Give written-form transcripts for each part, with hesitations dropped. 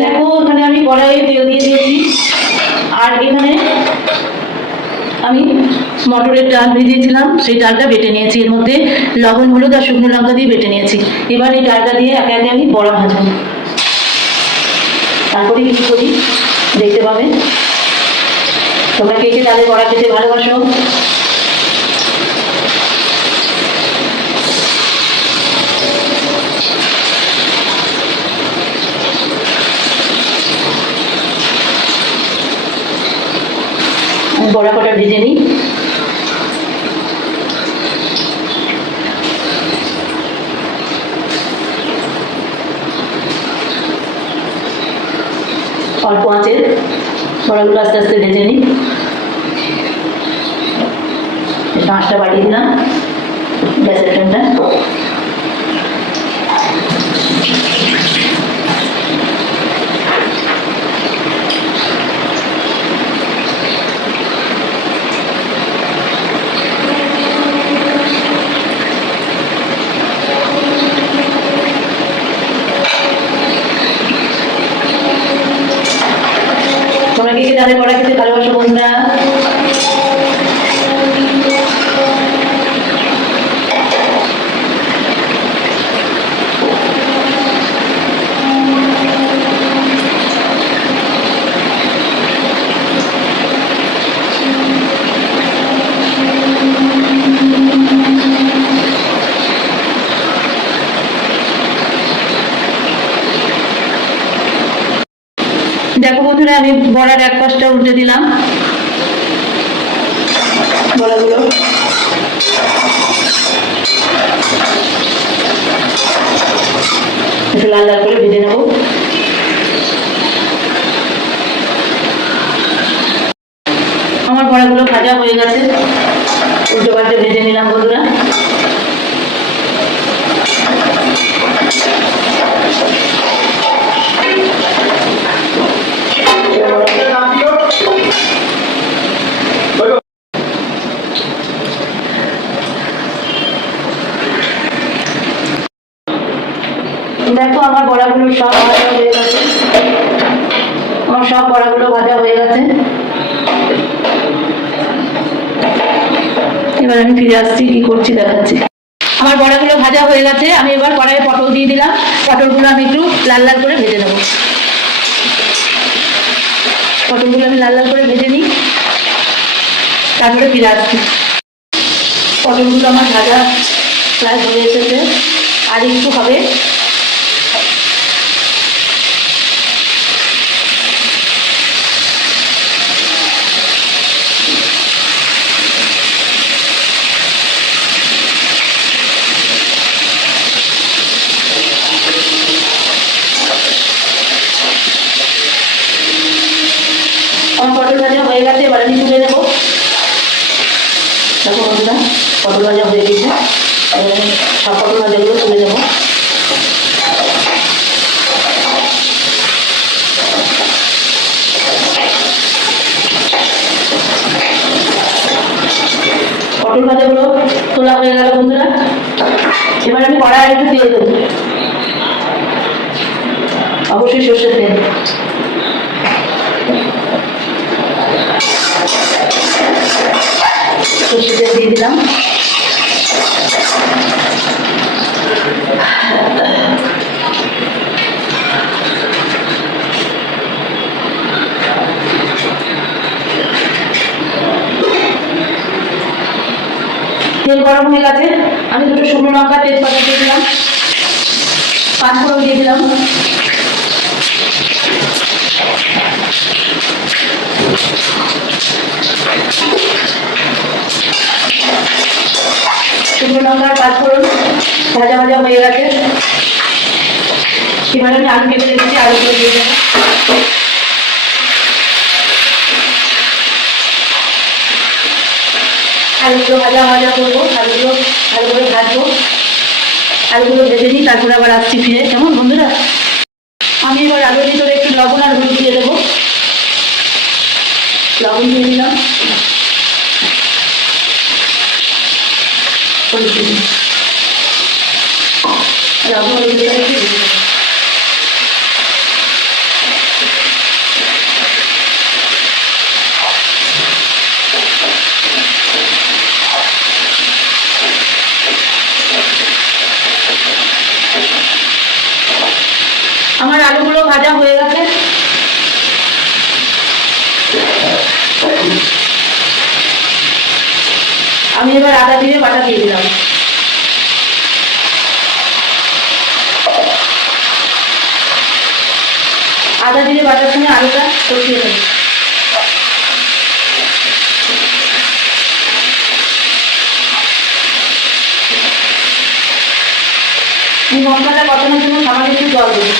দেখো এখানে আমি কড়াইয়ে তেল দিয়ে দিয়েছি, আর এখানে আমি মটরের ডাল ভিজিয়েছিলাম, সেই ডালটা বেটে নিয়েছি। এর মধ্যে লবণ, হলুদ আর শুকনো লঙ্কা দিয়ে বেটে নিয়েছি। এবার এই ডালটা দিয়ে একে একে আমি বড়া ভাজবো, তারপরে কি করি দেখতে পাবে। তোমরা কে কে ডালে বড়া খেতে ভালোবাসো? বড়া কটা ভেজে নিই। অল্প আঁচে বড়াগুলো আস্তে আস্তে ভেজে নিই। আঁচটা বাড়িয়ে দিলাম গ্যাসের ফ্লেমটা। তোমরা কি ডালে বড়া খেতে ভালোবাসো বন্ধুরা? দেখো বন্ধুরা, আমি বড়ার এক পাশটা উল্টে দিলাম। বড়াগুলো একটু লাল লাল করে ভেজে নেব। আমার বড়াগুলো ভাজা হয়ে গেছে, উল্টো পাল্টে ভেজে নিলাম বন্ধুরা। দেখো আমার বড়াগুলো সব ভাজা হয়ে গেছে, আমার সব বড়াগুলো ভাজা হয়ে গেছে। এবার আমি ফিরে আসছি, কি করছি দেখাচ্ছি। আমার বড়াগুলো ভাজা হয়ে গেছে, আমি এবার কড়াইয়ে পটল দিয়ে দিলাম। পটলগুলো আমি একটু লাল লাল করে ভেজে নেব। পটলগুলো আমি লাল লাল করে ভেজে নিই, তারপরে ফিরে আসছি। পটলগুলো আমার ভাজা প্রায় হয়ে এসেছে, আর একটু হবে। আমার পটল ভাজা হয়ে গেছে, এবার আমি তুলে নেবো। দেখো বন্ধুরা, পটল ভাজা হয়ে গেছে, সব পটল ভাজাগুলো তুলে নেবো। পটল ভাজাগুলো তোলা হয়ে গেল বন্ধুরা। এবার আমি কড়াই একটু তেল দেবো, অবশ্যই সর্ষের তেল। সর্ষের তেল দিয়ে দিলাম। তেল গরম হয়ে গেছে, আমি দুটো শুকনো লঙ্কা তেজপাতা দিয়ে দিলাম, 5 ফোড়ন দিয়ে দিলাম। শুকনো লঙ্কা আর 5 ফোড়ন ভাজা ভাজা হয়ে গেছে। এবারে আমি আলু কেটে রেখেছি, আলুগুলো দিয়ে দেবো। আলুগুলো ভাজা ভাজা করবো, আলুগুলো ভালো করে ভাজবো। আলুগুলো ভেজে নিই, তারপরে আবার আসছি ফিরে। কেমন বন্ধুরা? আমি এবার আলুর ভিতরে একটু লবণ আর হলুদ দিয়ে দেবো। লবণ দিয়ে দিলাম, হলুদ দিয়ে দিলাম, লবণ হলুদ দিয়ে দিলাম। আমার আলুগুলো ভাজা হয়ে গেছে। আমি এবার আদা দিয়ে বাটা দিয়ে দিলাম। আদা দিয়ে বাটার সঙ্গে আলুটা কষিয়ে দেব। মশলাটা কষানোর জন্য সামান্য একটু জল দেব।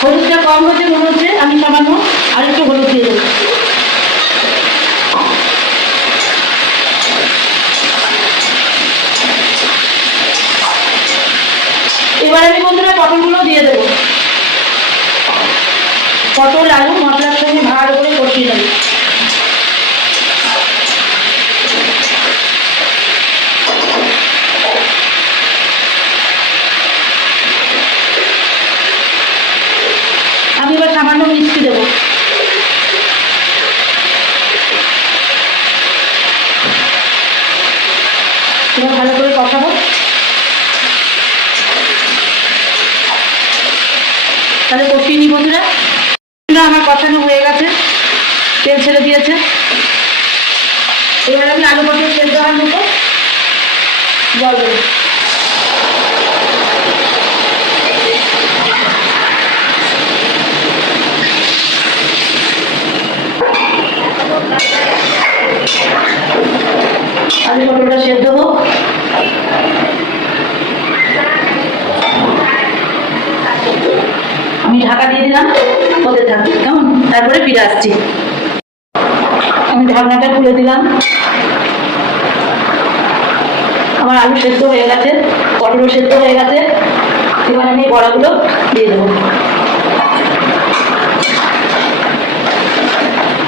হলুদটা কম হচ্ছে মনে হচ্ছে, আমি সামান্য আর একটু হলুদ দিয়ে দেবো। এবার আমি বন্ধুরা পটলগুলো দিয়ে দেবো। পটল আলু মশলার সঙ্গে ভালো করে কষিয়ে দেবো। আমি এবার সামান্য মিষ্টি দেবো। এবার ভালো করে কষাবো। তাহলে কষিয়ে নিই বন্ধুরা। আমার কষানো হয়ে গেছে, তেল ছেড়ে দিয়েছে। এবার আমি আলু পটল সেদ্ধ হওয়ার মতো জল দেবো। আলু পটলটা সেদ্ধ হোক। আমি ঢাকা দিয়ে দিলাম, হতে থাকবে কেমন, তারপরে ফিরে আসছি। আমি ঢাকনাটা খুলে দিলাম। আমার আলু সেদ্ধ হয়ে গেছে, পটলও সেদ্ধ হয়ে গেছে। এবার আমি বড়াগুলো দিয়ে দেবো।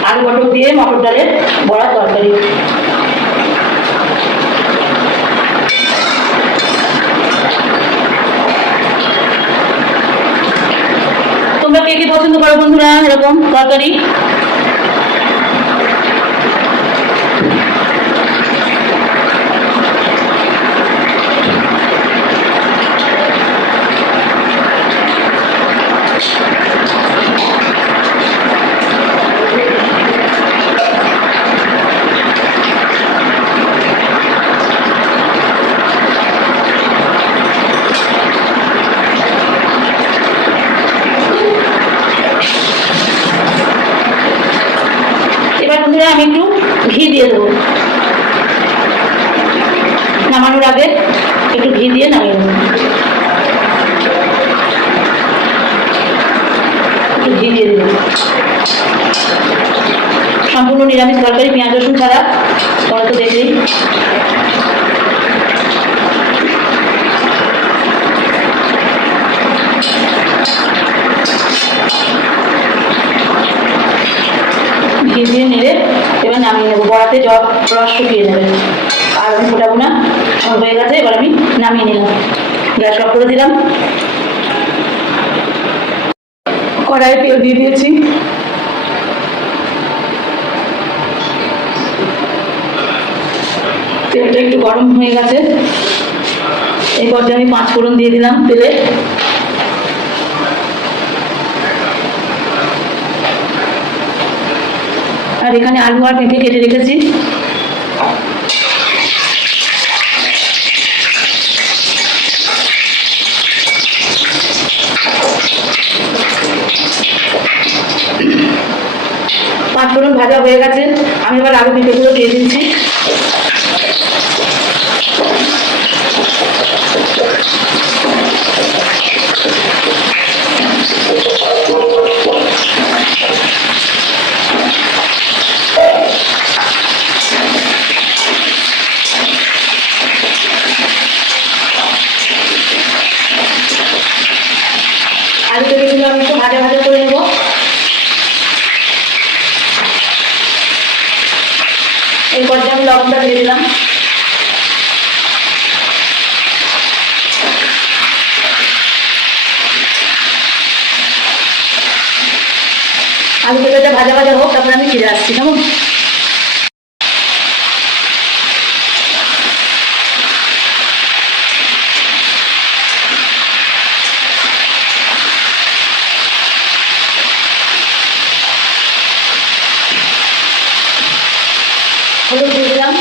আলু পটল দিয়ে মটর ডালের বড়া তরকারি। তোমরা কে কে পছন্দ করো বন্ধুরা এরকম তরকারি? আমি একটু ঘি দিয়ে দেবো। নামানোর আগে একটু ঘি দিয়ে নামিয়ে দেবো। একটু ঘি দিয়ে দেবো। সম্পূর্ণ নিরামিষ তরকারি, পেঁয়াজ রসুন ছাড়া। তোমরা তো দেখলেই। ঘি দিয়ে নেড়ে এবার নামিয়ে নেবো। বড়াতে জল রস শুকিয়ে নেবে। আর আমি ফোটাবো না, হয়ে গেছে। এবার আমি নামিয়ে নিলাম, গ্যাস অফ করে দিলাম। কড়াইয়ে তেল দিয়ে দিয়েছি। তেলটা একটু গরম হয়ে গেছে। এই পর্যায়ে আমি 5 ফোড়ন দিয়ে দিলাম তেলে। আর এখানে আলু আর পেঁপে কেটে রেখেছি। ভাজা হয়ে গেছে, আমি এবার আলু পেঁপেগুলো দিয়ে দিচ্ছি। আলু পেঁপেগুলো আমি একটু ভাজা ভাজা করে নেবো। এই পর্যায়ে আমি লবণটা দিয়ে দিলাম। আলু পেঁপেটা ভাজা ভাজা হোক, তারপরে আমি ফিরে আসছি। কেমন? হলুদ দিয়ে দিলাম।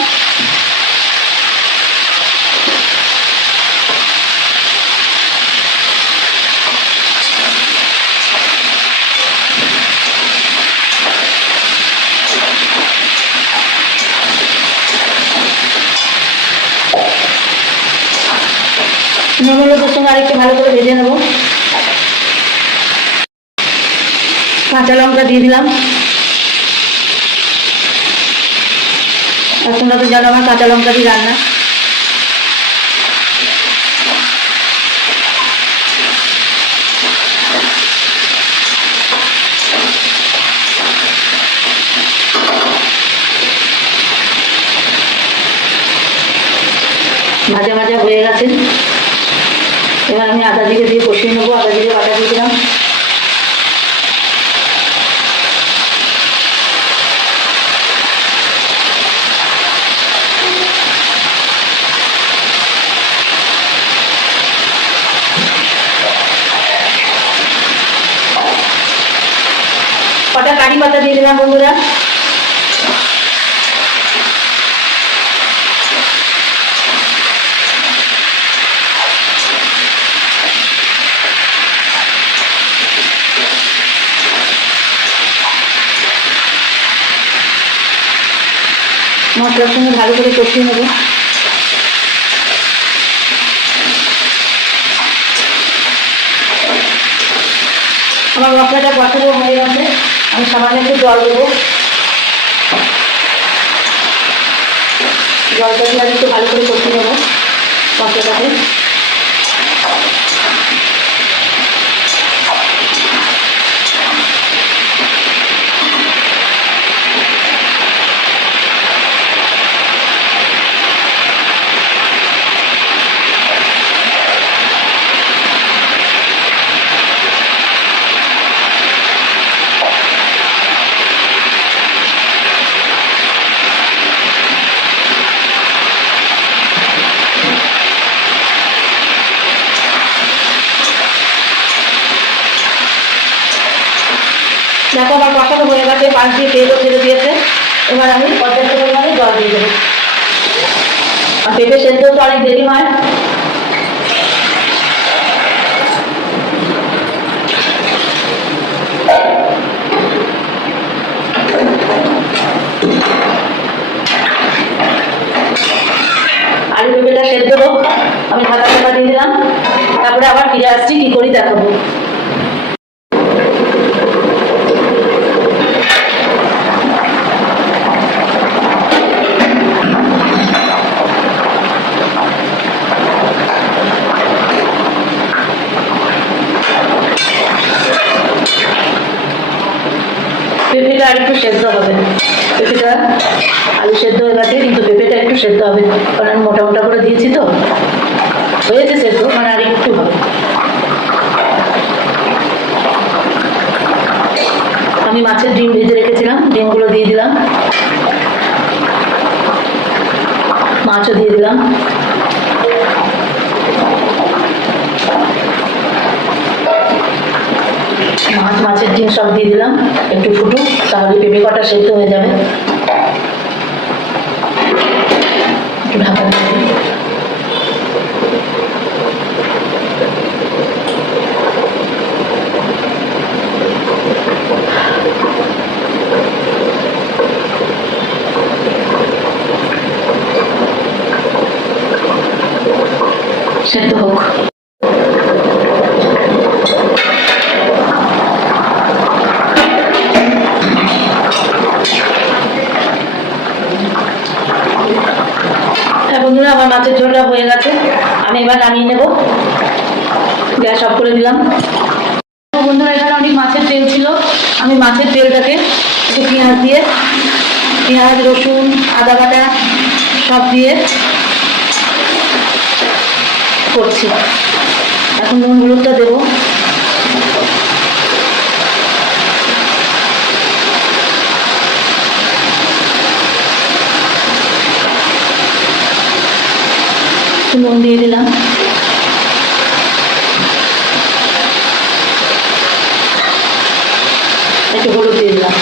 হলুদের সঙ্গে আরেকটু ভালো করে ভেজে নেব। কাঁচা লঙ্কা দিয়ে দিলাম। আর তোমরা তো জানো আমার কাঁচা লঙ্কা দিয়ে রান্না। ভাজা ভাজা হয়ে গেছে, এবার আমি আদা জিরে দিয়ে কষিয়ে নেবো। আদা জিরে বাটা দিয়ে দিলাম। কটা কারি পাতা দিয়ে দিলাম বন্ধুরা। মশলার সঙ্গে ভালো করে কষিয়ে নেব। আমার মশলাটা কষানো হয়ে গেছে, আমি সামান্য একটু জল দেবো। জলটা দিয়ে আমি একটু ভালো করে কষিয়ে নেবো মশলাটাকে। দেখো আমার কষানো হয়ে গেছে, পাশ দিয়ে তেলও ছেড়ে দিয়েছে। এবার আমি পর্যাপ্ত পরিমাণে জল দিয়ে দেবো। আর পেঁপে সেদ্ধ তো অনেক দেরি হয়। আলু পেঁপেটা সেদ্ধ হোক, আমি ঢাকা চাপা দিয়ে দিলাম। তারপরে আবার ফিরে আসছি, কি করি দেখাবো। পেঁপেটা আর একটু সেদ্ধ হবে। পেঁপেটা আলু সেদ্ধ হয়ে গেছে, কিন্তু পেঁপেটা একটু সেদ্ধ হবে, কারণ আমি মোটা মোটা করে দিয়েছি তো। হয়েছে সেদ্ধ, মানে আর একটু হবে। আমি মাছের ডিম ভেজে রেখেছিলাম, ডিমগুলো দিয়ে দিলাম। মাছও দিয়ে দিলাম। মাছের ডিম সব দিয়ে দিলাম। একটু ফুটুক, তাহলে পেঁপে কটা সেদ্ধ হয়ে যাবে। একটু ঢাকা দিয়ে দিই। মাছের ঝোলটা হয়ে গেছে, আমি এবার নামিয়ে নেব। গ্যাস অফ করে দিলাম। বন্ধুরা এখানে অনেক মাছের তেল ছিল, আমি মাছের তেলটাকে একটু পেঁয়াজ রসুন আদা বাটা সব দিয়ে করছি। এখন নুন হলুদটা দেবো। নুন দিয়ে দিলাম। একটু হলুদ দিয়ে দিলাম।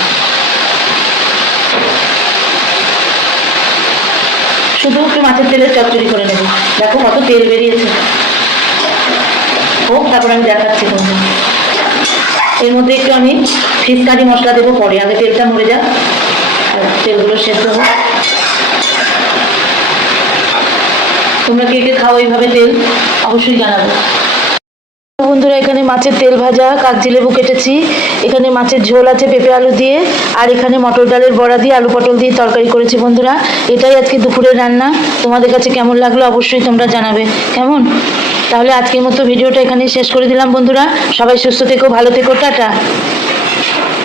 শুধু একটু মাছের তেলের চচ্চড়ি করে নেব। দেখো কত তেল বেরিয়েছে। হোক, তারপর আমি দেখাচ্ছি তোমাকে। এর মধ্যে একটু আমি ফিশ কারি মশলা দেবো পরে, আগে তেলটা মরে যাক, তেলগুলো সেদ্ধ হোক। তোমরা কে কে খাও এইভাবে তেল, অবশ্যই জানাবো। বন্ধুরা এখানে মাছের তেল ভাজা কাগজি লেবু কেটেছি, এখানে মাছের ঝোল আছে পেঁপে আলু দিয়ে, আর এখানে মটর ডালের বড়া দিয়ে আলু পটল দিয়ে তরকারি করেছি। বন্ধুরা এটাই আজকে দুপুরের রান্না। তোমাদের কাছে কেমন লাগলো অবশ্যই তোমরা জানাবে। কেমন? তাহলে আজকের মতো ভিডিওটা এখানেই শেষ করে দিলাম বন্ধুরা। সবাই সুস্থ থেকো, ভালো থেকো, টাটা।